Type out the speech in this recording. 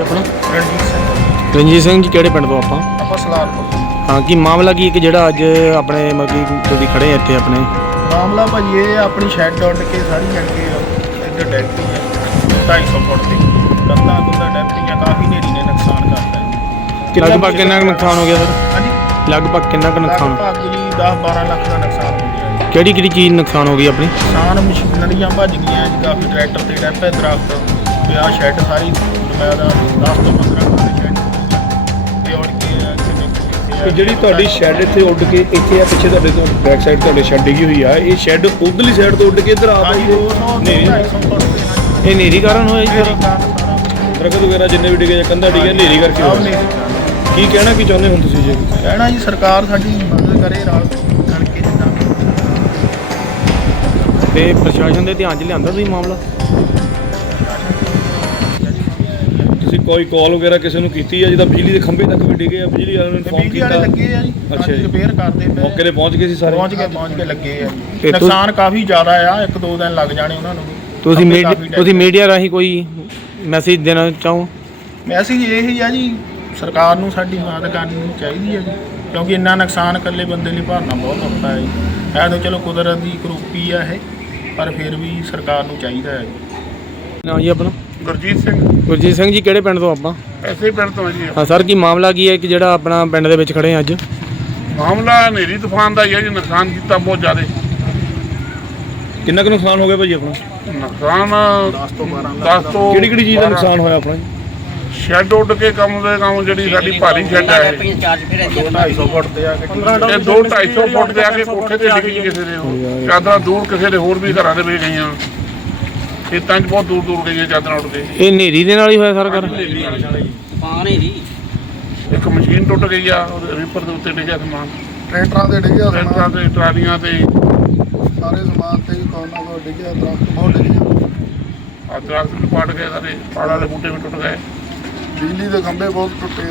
ਰਣਜੀਤ ਸਿੰਘ। ਜੀ ਕਿਹੜੇ ਪਿੰਡ ਤੋਂ ਆਪਾਂ? ਆਪਾਂ ਸਲਾਰਪੁਰ। ਹਾਂ ਕੀ ਮਾਮਲਾ ਕੀ ਕਿ ਜਿਹੜਾ ਅੱਜ ਆਪਣੇ ਮਤਲਬ ਕਿ ਤੁਸੀਂ ਖੜੇ ਆ ਇੱਥੇ ਆਪਣੇ? ਮਾਮਲਾ ਭਾਜੀ ਇਹ ਆ, ਆਪਣੀ ਸ਼ੈੱਡ ਉੱਡ ਕੇ ਸਾਰੀ ਅੱਗੇ ਇੱਧਰ ਡੈਕ ਪਈ ਹੈ 250 ਫੁੱਟ ਦੀ। ਕੰਧਾਂ ਕੁੰਧਾਂ ਡੈਕ ਪਈਆਂ ਕਾਫੀ ਨੇਰੀ ਨੇ ਨੁਕਸਾਨ ਕਰਤਾ ਹੈ। ਲਗਭਗ ਕਿੰਨਾ ਕੁ ਨੁਕਸਾਨ ਹੋ ਗਿਆ ਸਰ? ਹਾਂਜੀ? ਲਗਭਗ ਕਿੰਨਾ ਕੁ ਨੁਕਸਾਨ? ਲਗਭਗ ਜੀ 10 12 ਲੱਖ ਦਾ ਨੁਕਸਾਨ ਹੋ ਗਿਆ ਜੀ। ਕਿਹੜੀ ਕਿਹੜੀ ਚੀਜ਼ ਨੁਕਸਾਨ ਹੋ ਗਈ ਆਪਣੀ? ਕਿਸਾਨ ਮਸ਼ੀਨਰੀਆਂ ਭੱਜ ਗਈਆਂ ਜੀ ਕਾਫੀ ਟਰੈਕਟਰ ਤੇ ਡੈਪੇ ਦਰਖਤ। ਆਹ ਸ਼ੈੱਡ ਸਾਰੀ ਮੈਂ ਦਾ 10 ਤੋਂ 15 ਕਿੱਲੇ ਸ਼ੈੱਡ ਤੇ ਉੜ ਕੇ ਕਿਤੇ ਕਿਤੇ ਕਿ ਜਿਹੜੀ ਤੁਹਾਡੀ ਸ਼ੈੱਡ ਇੱਥੇ ਉੱਡ ਕੇ ਇੱਥੇ ਆ ਪਿੱਛੇ ਤੁਹਾਡੇ ਤੋਂ ਬੈਕ ਸਾਈਡ ਤੁਹਾਡੇ ਸ਼ੈੱਡ ਡਿੱਗੀ ਹੋਈ ਆ। ਇਹ ਸ਼ੈੱਡ ਉਧਰਲੀ ਸਾਈਡ ਤੋਂ ਉੱਡ ਕੇ ਇੱਧਰ ਆ ਪਈ 200 ਨਹੀਂ 250 ਫੁੱਟ ਦੇ ਹਾਂਜੀ। ਇਹ ਨੇਰੀ ਕਾਰਨ ਹੋਇਆ ਜੀ ਦਰਖਤ ਵਗੈਰਾ ਜਿੰਨੇ ਵੀ ਡਿੱਗੇ ਜਾਂ ਕੰਧਾ ਡਿੱਗਿਆ ਹਨੇਰੀ ਕਰਕੇ ਹੋਇਆ। ਨੇਰੀ ਕੀ ਕਹਿਣਾ ਕੀ ਚਾਹੁੰਦੇ ਹੁਣ ਤੁਸੀਂ ਜੀ? ਕਹਿਣਾ ਜੀ ਸਰਕਾਰ ਸਾਡੀ ਮਦਦ ਕਰੇ ਰਲ ਰਲ ਕੇ ਜਿੱਦਾਂ। ਤੇ ਪ੍ਰਸ਼ਾਸਨ ਦੇ ਧਿਆਨ 'ਚ ਲਿਆਂਦਾ ਤੁਸੀਂ ਮਾਮਲਾ? ਕੋਈ ਕਾਲ ਵਗੈਰਾ ਕਿਸੇ ਨੂੰ ਕੀਤੀ ਆ ਜਿਹਦਾ ਬਿਜਲੀ ਦੇ ਖੰਭੇ ਤੱਕ ਵੀ ਡਿੱਗੇ ਆ ਬਿਜਲੀ ਵਾਲਿਆਂ ਨੂੰ ਇਨਫੋਰਮ ਬਿਜਲੀ ਵਾਲੇ ਕੀਤਾ। ਲੱਗੇ ਆ ਜੀ ਅੱਛਾ ਜੀ। ਰਿਪੇਅਰ ਕਰਦੇ ਪਏ ਮੌਕੇ ਤੇ ਪਹੁੰਚ ਗਏ ਸੀ ਸਾਰੇ? ਪਹੁੰਚ ਗਏ ਪਹੁੰਚ ਕੇ ਲੱਗੇ ਆ। ਜੀ ਤੁਸ- ਨੁਕਸਾਨ ਕਾਫੀ ਜ਼ਿਆਦਾ ਆ ਇੱਕ ਦੋ ਦਿਨ ਲੱਗ ਜਾਣੇ ਉਹਨਾਂ ਨੂੰ ਵੀ। ਤੁਸੀਂ ਖੰਭੇ ਤੁਸੀਂ ਮੀਡੀਆ ਰਾਹੀਂ ਕੋਈ ਮੈਸੇਜ ਦੇਣਾ ਚਾਹੋ? ਮੈਸੇਜ ਇਹ ਹੀ ਆ ਜੀ ਸਰਕਾਰ ਨੂੰ ਸਾਡੀ ਮਦਦ ਕਰਨੀ ਚਾਹੀਦੀ ਹੈ ਜੀ ਕਿਉਂਕਿ ਇੰਨਾ ਨੁਕਸਾਨ ਇਕੱਲੇ ਬੰਦੇ ਲਈ ਭਰਨਾ ਬਹੁਤ ਔਖਾ ਹੈ ਜੀ। ਇਹ ਤਾਂ ਚਲੋ ਕੁਦਰਤ ਦੀ ਕਰੂਪੀ ਆ ਇਹ ਪਰ ਫਿਰ ਵੀ ਸਰਕਾਰ ਨੂੰ ਚਾਹੀਦਾ ਹੈ ਜੀ। ਨਾ ਜੀ ਆਪਣਾ? ਗੁਰਜੀਤ ਸਿੰਘ। ਗੁਰਜੀਤ ਸਿੰਘ ਜੀ ਕਿਹੜੇ ਪਿੰਡ ਤੋਂ ਆਪਾਂ? ਐਸੇ ਹੀ ਪਿੰਡ ਤੋਂ ਹੈ ਜੀ ਹਾਂ ਸਰ ਕੀ ਮਾਮਲਾ ਕੀ ਹੈ ਕਿ ਜਿਹੜਾ ਆਪਣਾ ਪਿੰਡ ਦੇ ਵਿੱਚ ਖੜੇ ਆ ਅੱਜ? ਮਾਮਲਾ ਹਨੇਰੀ ਤੂਫਾਨ ਦਾ ਹੀ ਹੈ ਜੀ ਨੁਕਸਾਨ ਕੀਤਾ ਬਹੁਤ ਜ਼ਿਆਦਾ। ਕਿੰਨਾ ਕੁ ਨੁਕਸਾਨ ਹੋ ਗਿਆ ਭਾਜੀ ਆਪਣਾ? ਨੁਕਸਾਨ 10 ਤੋਂ 12 10 ਤੋਂ ਕਿਹੜੀ ਕਿਹੜੀ ਚੀਜ਼ ਦਾ ਨੁਕਸਾਨ ਹੋਇਆ ਆਪਣਾ ਜੀ? ਸ਼ੈੱਡ ਉੱਡ ਕੇ ਕੰਮ ਦੇ ਕੰਮ ਜਿਹੜੀ ਸਾਡੀ ਭਾਰੀ ਸ਼ੈੱਡ ਹੈ ਇਹ। 250 ਫੁੱਟ ਤੇ ਆ ਕੇ ਇਹ 2 250 ਫੁੱਟ ਦੇ ਆ ਕੇ ਕੋਠੇ ਤੇ ਡਿੱਗੀ ਕਿਸੇ ਦੇ। ਚਾਦਰਾਂ ਦੂਰ ਕਿਸੇ ਦੇ ਹੋਰ ਵੀ ਘਰਾਂ ਦੇ ਵਿੱਚ ਗਈਆਂ। ਖੇਤਾਂ 'ਚ ਬਹੁਤ ਦੂਰ ਦੂਰ ਗਈਆਂ ਚਾਦਰਾਂ ਉੱਡ ਕੇ ਇਹ ਨੇਰੀ ਦੇ ਨਾਲ ਹੀ ਹੋਇਆ ਸਰ ਕਰ ਇੱਕ ਮਸ਼ੀਨ ਟੁੱਟ ਗਈ ਆ ਉਹਦੇ ਰੀਪਰ ਦੇ ਉੱਤੇ ਡਿੱਗਿਆ ਸਮਾਨ। ਟਰੈਕਟਰਾਂ ਦੇ ਡਿੱਗਿਆ ਟਰੈਕਟਰਾਂ ਤੇ ਟਰਾਲੀਆਂ ਤੇ। ਸਾਰੇ ਸਮਾਨ ਤੇ ਵੀ ਕੋਨਾ ਕੋ ਡਿੱਗਿਆ ਦਰਖਤ ਬਹੁਤ ਡਿੱਗਿਆ ਆ। ਦਰਖਤ ਵੀ ਪੜ ਗਏ ਸਾਰੇ ਪਾੜਾਂ ਦੇ ਬੂਟੇ ਵੀ ਟੁੱਟ ਗਏ। ਬਿਜਲੀ ਦੇ ਖੰਭੇ ਬਹੁਤ ਟੁੱਟੇ